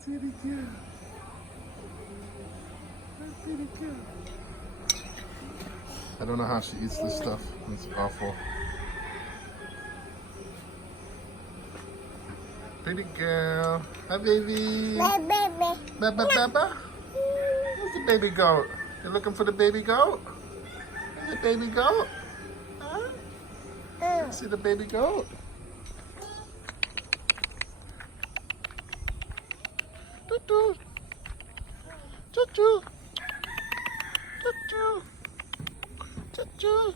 That's really cute. That's really cute. I don't know how she eats this stuff. It's awful. Pretty girl. Hi, baby. Baba, baba. Where's the baby goat? You're looking for the baby goat? Is it baby goat? Huh? See the baby goat? Choo-choo. Choo-choo. Choo-choo. Choo-choo.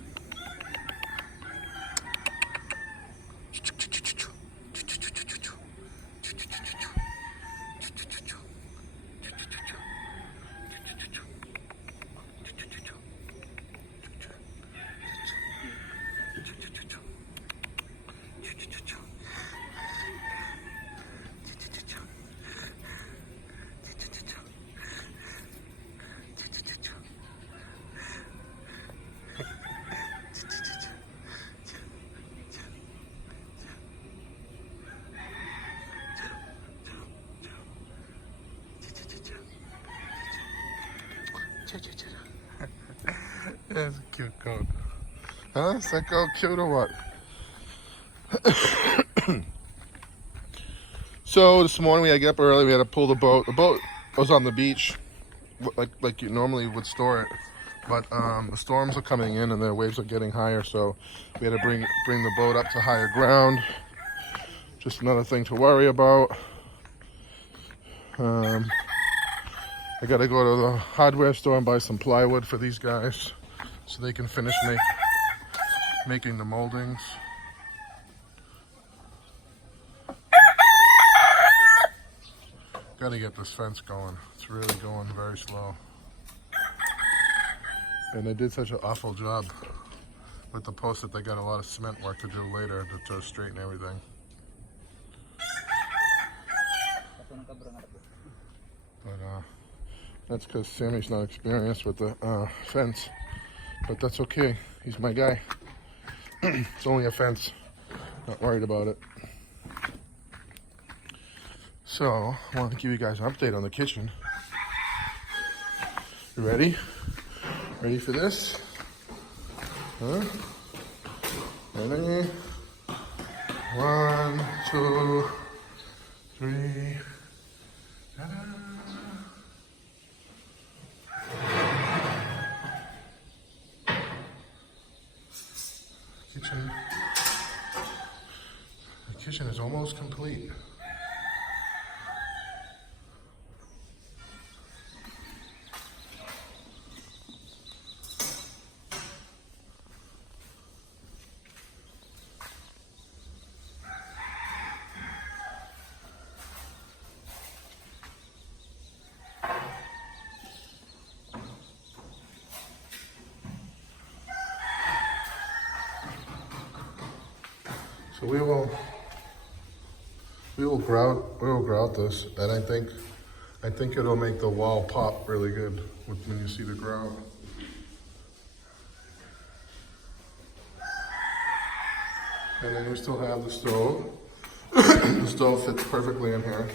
That's a cute goat. Huh? Is that goat cute or what? So this morning we had to get up early. We had to pull the boat. The boat was on the beach, like you normally would store it. But the storms are coming in and the waves are getting higher, so we had to bring the boat up to higher ground. Just another thing to worry about. I gotta go to the hardware store and buy some plywood for these guys so they can finish making the moldings. Gotta get this fence going. It's really going very slow. And they did such an awful job with the post that they got a lot of cement work to do later to straighten everything. But that's because Sammy's not experienced with the fence. But that's okay. He's my guy. It's only a fence. Not worried about it. So, I want to give you guys an update on the kitchen. You ready? Ready for this? Huh? Ready? 1, 2, 3. Ta-da! The kitchen is almost complete. So we will grout this, and I think it'll make the wall pop really good when you see the grout. And then we still have the stove. The stove fits perfectly in here.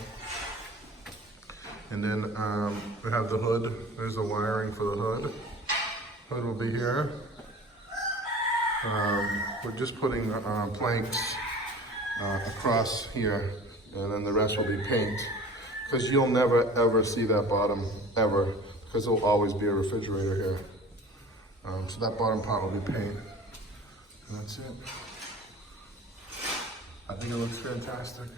And then we have the hood. There's the wiring for the hood. Hood will be here. We're just putting planks across here, and then the rest will be paint. Because you'll never ever see that bottom, ever, because there'll always be a refrigerator here. So that bottom part will be paint. And that's it. I think it looks fantastic.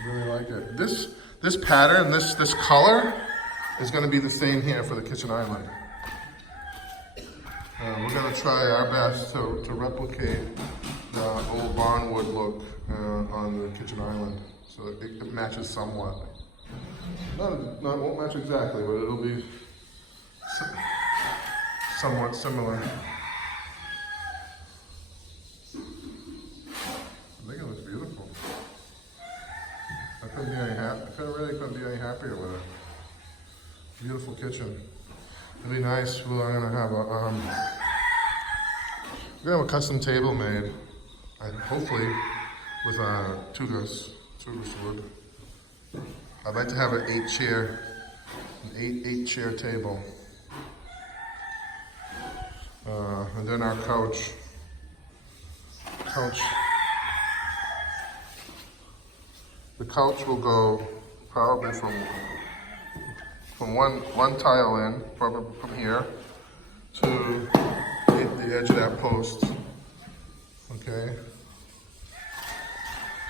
I really like it. This pattern, this color, is going to be the same here for the kitchen island. We're going to try our best to replicate the old barnwood look on the kitchen island, so it matches somewhat. Won't match exactly, but it'll be somewhat similar. I think it looks beautiful. I really couldn't be any happier with it. Beautiful kitchen. It'd be nice. We're gonna have a custom table made, and hopefully with Tugas wood. I'd like to have an eight chair table. And then our couch. The couch will go probably from one tile in, probably from here, to the edge of that post. Okay,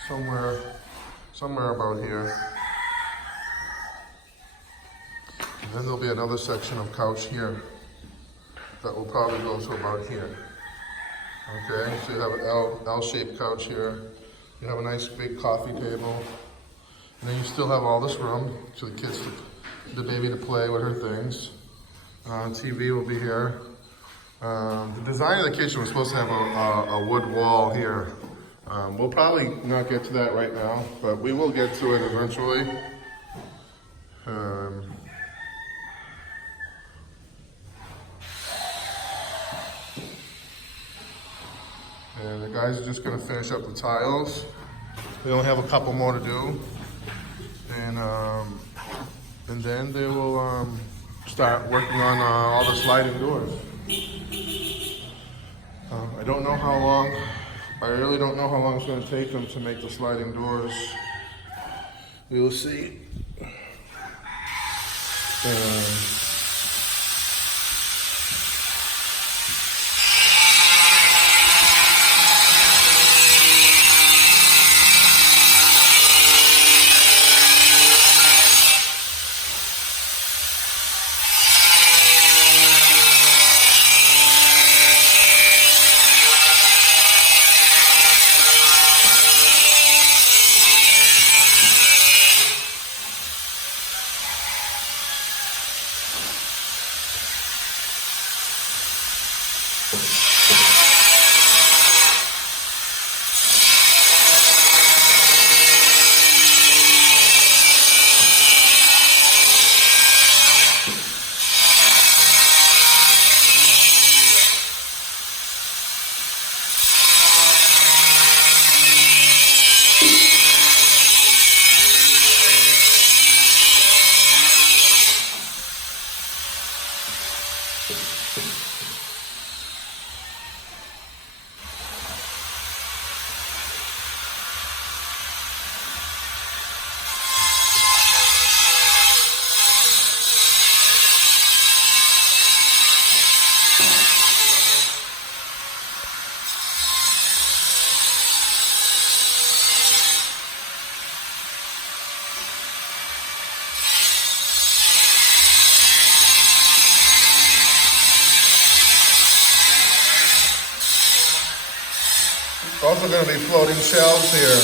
somewhere about here. And then there'll be another section of couch here that will probably go to about here. Okay, so you have an L-shaped couch here. You have a nice big coffee table. And then you still have all this room for the kids, the baby to play with her things. TV will be here. The design of the kitchen was supposed to have a wood wall here. We'll probably not get to that right now, but we will get to it eventually. And the guys are just gonna finish up the tiles. We only have a couple more to do. And then they will start working on all the sliding doors. I don't know how long, I really don't know how long it's gonna take them to make the sliding doors. We will see. Also going to be floating shelves here.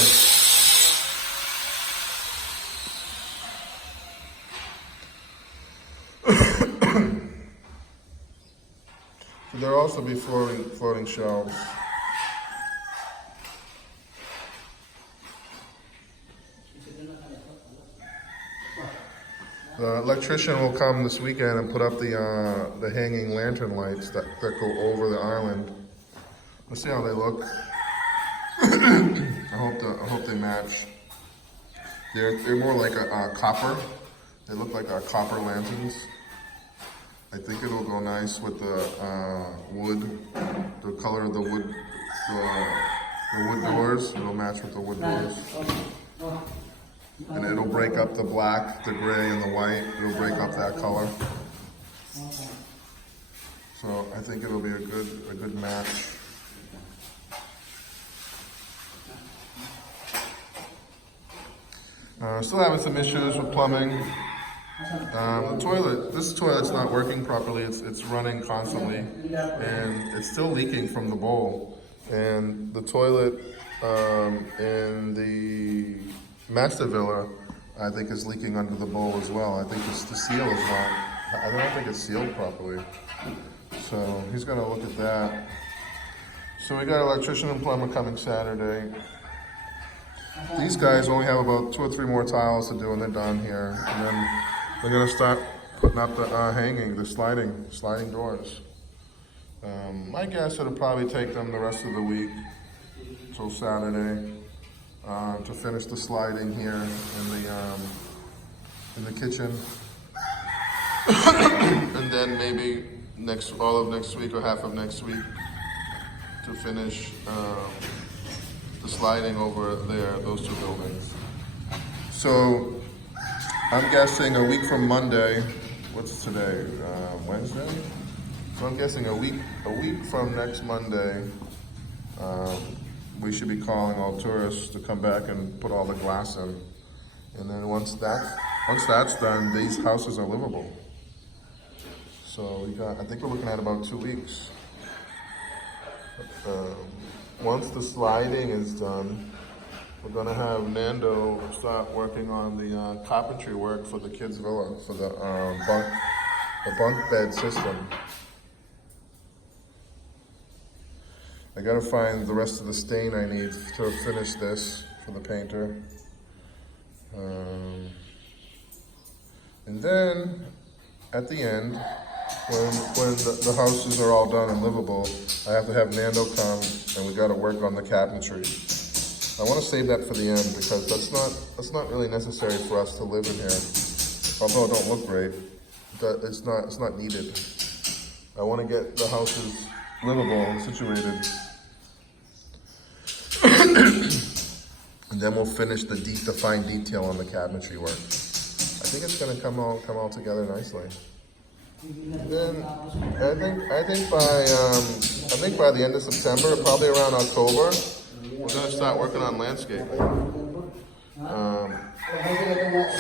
So there'll also be floating shelves. The electrician will come this weekend and put up the hanging lantern lights that go over the island. Let's see how they look. I hope they match. They're more like a copper. They look like copper lanterns. I think it'll go nice with the wood, the color of the wood, the wood doors. It'll match with the wood doors. And it'll break up the black, the gray, and the white. It'll break up that color. So I think it'll be a good match. Still having some issues with plumbing. This toilet's not working properly. It's running constantly, and it's still leaking from the bowl. And the toilet in the master villa, I think, is leaking under the bowl as well. I think the seal is not. I don't think it's sealed properly. So he's gonna look at that. So we got electrician and plumber coming Saturday. These guys only have about 2 or 3 more tiles to do and they're done here. And then they're gonna start putting up the sliding doors. My guess it'll probably take them the rest of the week till Saturday to finish the sliding here the kitchen. And then maybe all of next week or half of next week to finish the sliding over there, those two buildings. So I'm guessing a week from Monday, what's today, Wednesday? So I'm guessing a week from next Monday, we should be calling all tourists to come back and put all the glass in. And then once that's done, these houses are livable. So I think we're looking at about 2 weeks. Once the sliding is done, we're gonna have Nando start working on the carpentry work for the kids' villa, for the bunk bed system. I gotta find the rest of the stain I need to finish this for the painter. And then, at the end, when the houses are all done and livable, I have to have Nando come and we gotta work on the cabinetry. I wanna save that for the end because that's not really necessary for us to live in here. Although it don't look great, it's not needed. I wanna get the houses livable and situated. And then we'll finish the fine detail on the cabinetry work. I think it's gonna come all together nicely. And then I think by the end of September, probably around October, we're gonna start working on landscaping.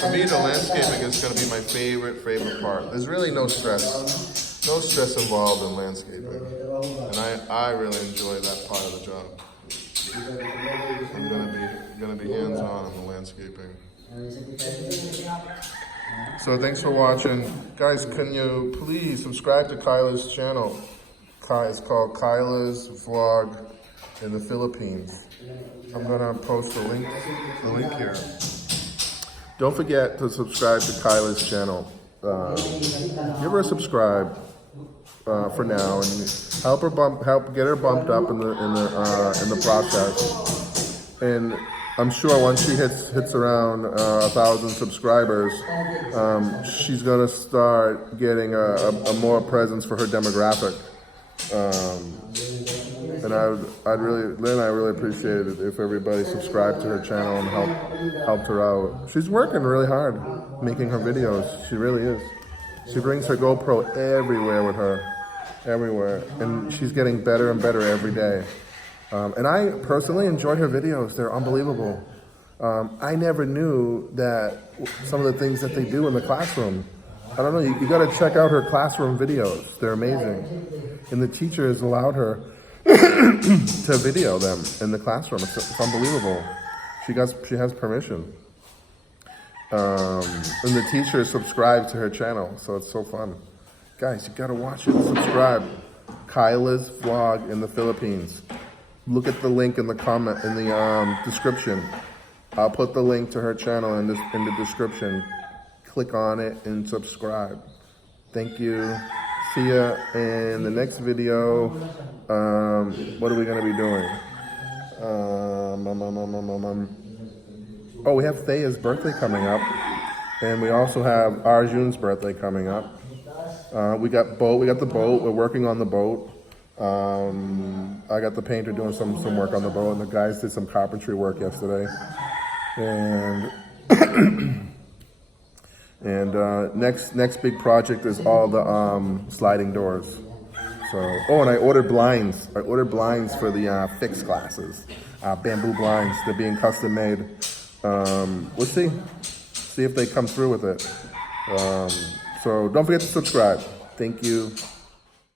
For me, the landscaping is gonna be my favorite part. There's really no stress involved in landscaping, and I really enjoy that part of the job. I'm gonna be hands-on on the landscaping. So thanks for watching. Guys, can you please subscribe to Kyla's channel? It's called Kyla's Vlog in the Philippines. I'm gonna post the link here. Don't forget to subscribe to Kyla's channel. Give her a subscribe for now and help get her bumped up in the process. And I'm sure once she hits around 1,000 subscribers, she's gonna start getting a more presence for her demographic. And I really appreciate it if everybody subscribed to her channel and helped her out. She's working really hard making her videos. She really is. She brings her GoPro everywhere with her, everywhere, and she's getting better and better every day. And I personally enjoy her videos. They're unbelievable. I never knew that some of the things that they do in the classroom. I don't know, you gotta check out her classroom videos. They're amazing. And the teacher has allowed her to video them in the classroom. It's unbelievable. She has permission. And the teacher subscribed to her channel, so it's so fun. Guys, you gotta watch it, subscribe. Kyla's Vlog in the Philippines. Look at the link in the description. I'll put the link to her channel in the description. Click on it and subscribe. Thank you. See ya in the next video. What are we gonna be doing? Oh, we have Thea's birthday coming up, and we also have Arjun's birthday coming up. We got the boat. We're working on the boat. I got the painter doing some work on the boat, and the guys did some carpentry work yesterday. And next big project is all the sliding doors. So, and I ordered blinds. I ordered blinds for the fixed glasses, bamboo blinds. They're being custom made. We'll see if they come through with it. So don't forget to subscribe. Thank you.